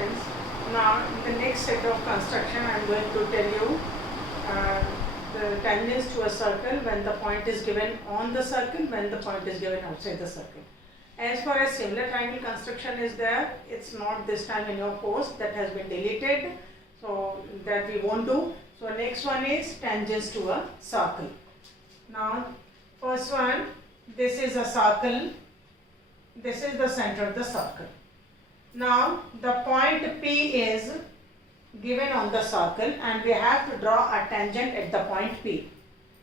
friends. Now in the next set of construction I am going to tell you the tangents to a circle when the point is given on the circle, when the point is given outside the circle. As far as similar triangle construction is there, it's not this time in your course, that has been deleted, so that we won't do. So next one is tangents to a circle. Now first one, this is a circle, this is the center of the circle. Now the point P is given on the circle and we have to draw a tangent at the point P.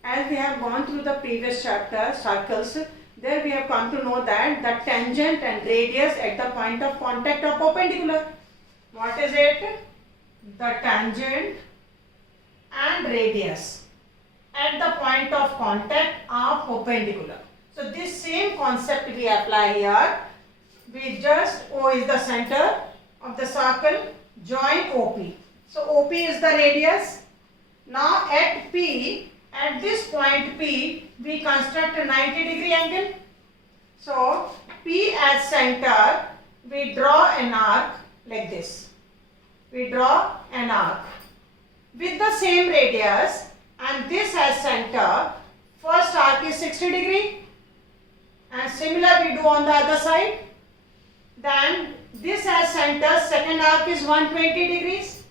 As we have gone through the previous chapter, circles, there we have come to know that the tangent and radius at the point of contact are perpendicular. What is it? The tangent and radius at the point of contact are perpendicular. So this same concept we apply here. We just, O is the center of the circle, join OP. So OP is the radius. Now at P, at this point P, we construct a 90-degree angle. So P as center, we draw an arc like this. We draw an arc with the same radius, and this as center, first arc is 60 degree, and similar we do on the other side. Then this as center, second arc is 120 degrees.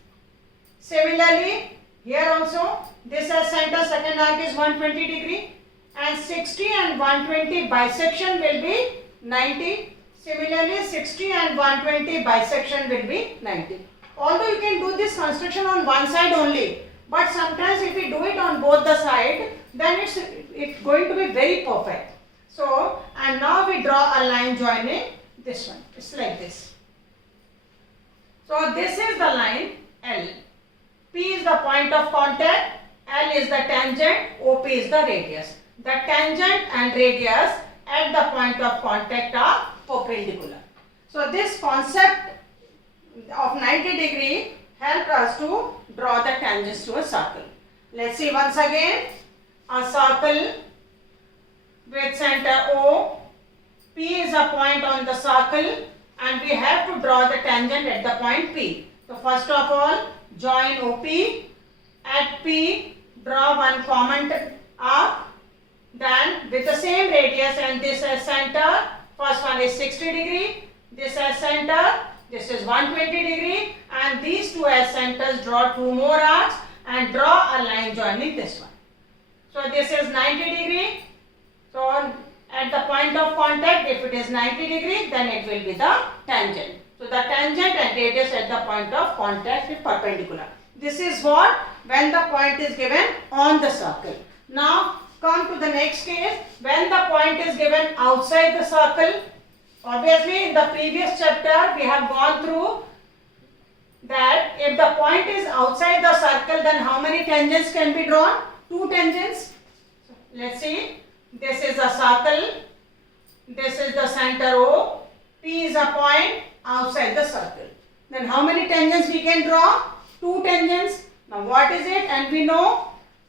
Similarly, here also, this as center, second arc is 120 degree, and 60 and 120 bisection will be 90. Similarly, 60 and 120 bisection will be 90. Although you can do this construction on one side only, but sometimes if we do it on both the side, then it's going to be very perfect. So, and now we draw a line joining this one. It's like this. So this is the line L. P is the point of contact, L is the tangent, OP is the radius. The tangent and radius at the point of contact are perpendicular. So this concept of 90 degree helped us to draw the tangents to a circle. Let's see once again. A circle with center O. P is a point on the circle and we have to draw the tangent at the point P. So first of all, join OP. At P, draw one common arc. Then with the same radius and this as center, first one is 60 degree, this as center, this is 120 degree, and these two as centers, draw two more arcs and draw a line joining this one. So this is 90 degree. So at the point of contact, if it is 90 degree, then it will be the tangent. So the tangent and radius at the point of contact is perpendicular. This is what when the point is given on the circle. Now come to the next case, when the point is given outside the circle. Obviously in the previous chapter we have gone through that if the point is outside the circle, then how many tangents can be drawn? Two tangents. So, let's see. This is a circle, this is the center O, P is a point outside the circle. Then how many tangents we can draw? Two tangents. Now what is it? And we know,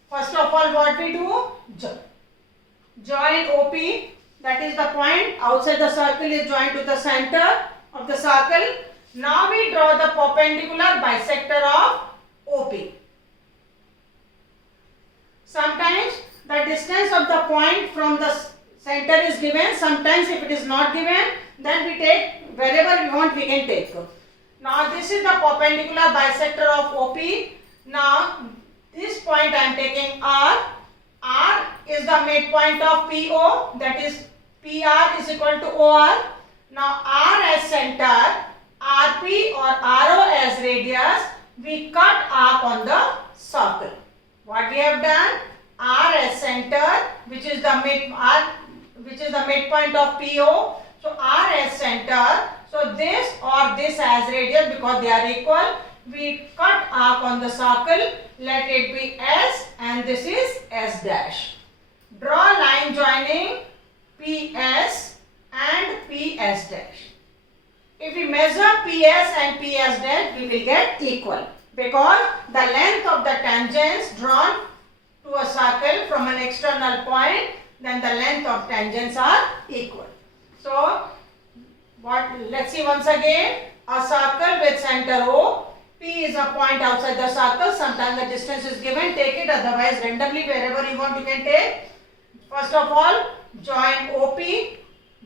first of all what we do? Join OP, that is the point outside the circle is joined to the center of the circle. Now we draw the perpendicular bisector of OP. Sometimes the distance of the point from the center is given. Sometimes if it is not given, then we take wherever we want, we can take. Now this is the perpendicular bisector of OP. Now this point I am taking R. R is the midpoint of PO, that is PR is equal to OR. Now R as center, RP or RO as radius, we cut arc on the circle. What we have done? R as center, which is the midpoint of PO. So R as center. So this or this as radius, because they are equal, we cut arc on the circle. Let it be S and this is S dash. Draw line joining PS and PS dash. If we measure PS and PS dash, we will get equal, because the length of the tangents drawn to a circle from an external point, then the length of tangents are equal. So let's see once again. a circle with center O. P is a point outside the circle. Sometimes the distance is given. Take it. Otherwise, randomly wherever you want you can take. First of all, join OP.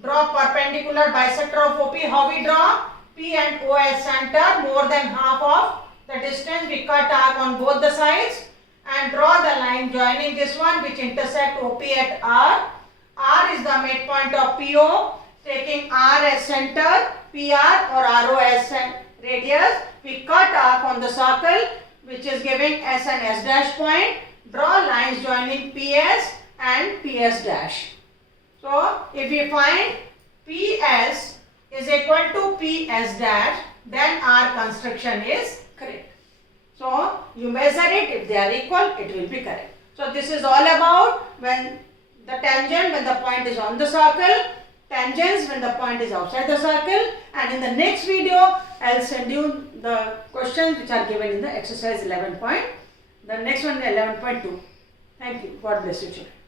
Draw perpendicular bisector of OP. How we draw? P and O as center. More than half of the distance. We cut arc on both the sides. And draw the line joining this one which intersect OP at R. R is the midpoint of PO. Taking R as center, PR or RO as radius. We cut arc on the circle which is giving S and S dash point. Draw lines joining PS and PS dash. So, if we find PS is equal to PS dash, then our construction is correct. So, you measure it, if they are equal, it will be correct. So, this is all about when the tangent, when the point is on the circle, tangents when the point is outside the circle, and in the next video, I will send you the questions which are given in the exercise 11 point, the next one 11.2. Thank you. God bless you children.